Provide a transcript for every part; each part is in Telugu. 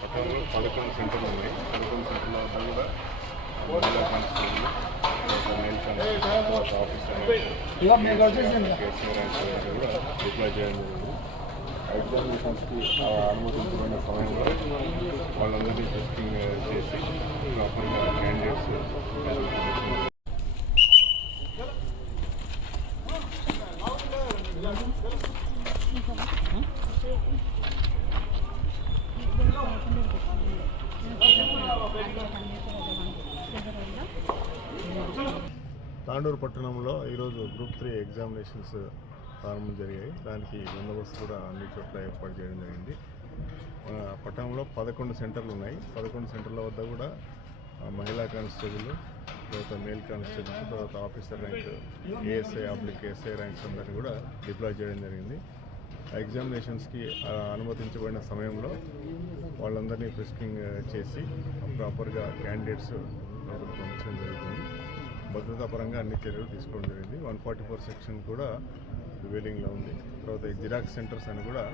పట్టణంలో పదకొండు సెంటర్లు ఉన్నాయి. పదకొండు సెంటర్ల వద్ద కూడా మహిళా కానిస్టేబుల్ తర్వాత మెయిల్ కానిస్టేబుల్ ఎగ్జామినేషన్స్కి సమయంలో వాళ్ళందరినీ టెస్టింగ్ చేసి ప్రాపర్గా క్యాండిడేట్స్ తాండూరు పట్టణంలో ఈరోజు గ్రూప్ త్రీ ఎగ్జామినేషన్స్ ప్రారంభం జరిగాయి. దానికి బందోబస్తు కూడా అన్ని చోట్ల ఏర్పాటు చేయడం జరిగింది. మన పట్టణంలో పదకొండు సెంటర్లు ఉన్నాయి. పదకొండు సెంటర్ల వద్ద కూడా మహిళా కానిస్టేబుల్ తర్వాత మేల్ కానిస్టేబుల్స్ తర్వాత ఆఫీసర్ ర్యాంక్ ఏఎస్ఐ అప్లిక్ ఎస్ఐ ర్యాంక్స్ అందరినీ కూడా డిప్లాయ్ చేయడం జరిగింది. ఆ ఎగ్జామినేషన్స్కి అనుమతించబడిన సమయంలో వాళ్ళందరినీ ప్రిస్కింగ్ చేసి ప్రాపర్గా క్యాండిడేట్స్ పంపించడం జరుగుతుంది. భద్రతా పరంగా అన్ని చర్యలు తీసుకోవడం జరిగింది. వన్ ఫార్టీ ఫోర్ సెక్షన్ కూడా రివీలింగ్లో ఉంది. తర్వాత ఈ జిరాక్స్ సెంటర్స్ అని కూడా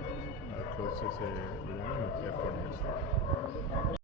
క్లోజ్ చేసే విధంగా ఏర్పాటు చేస్తాం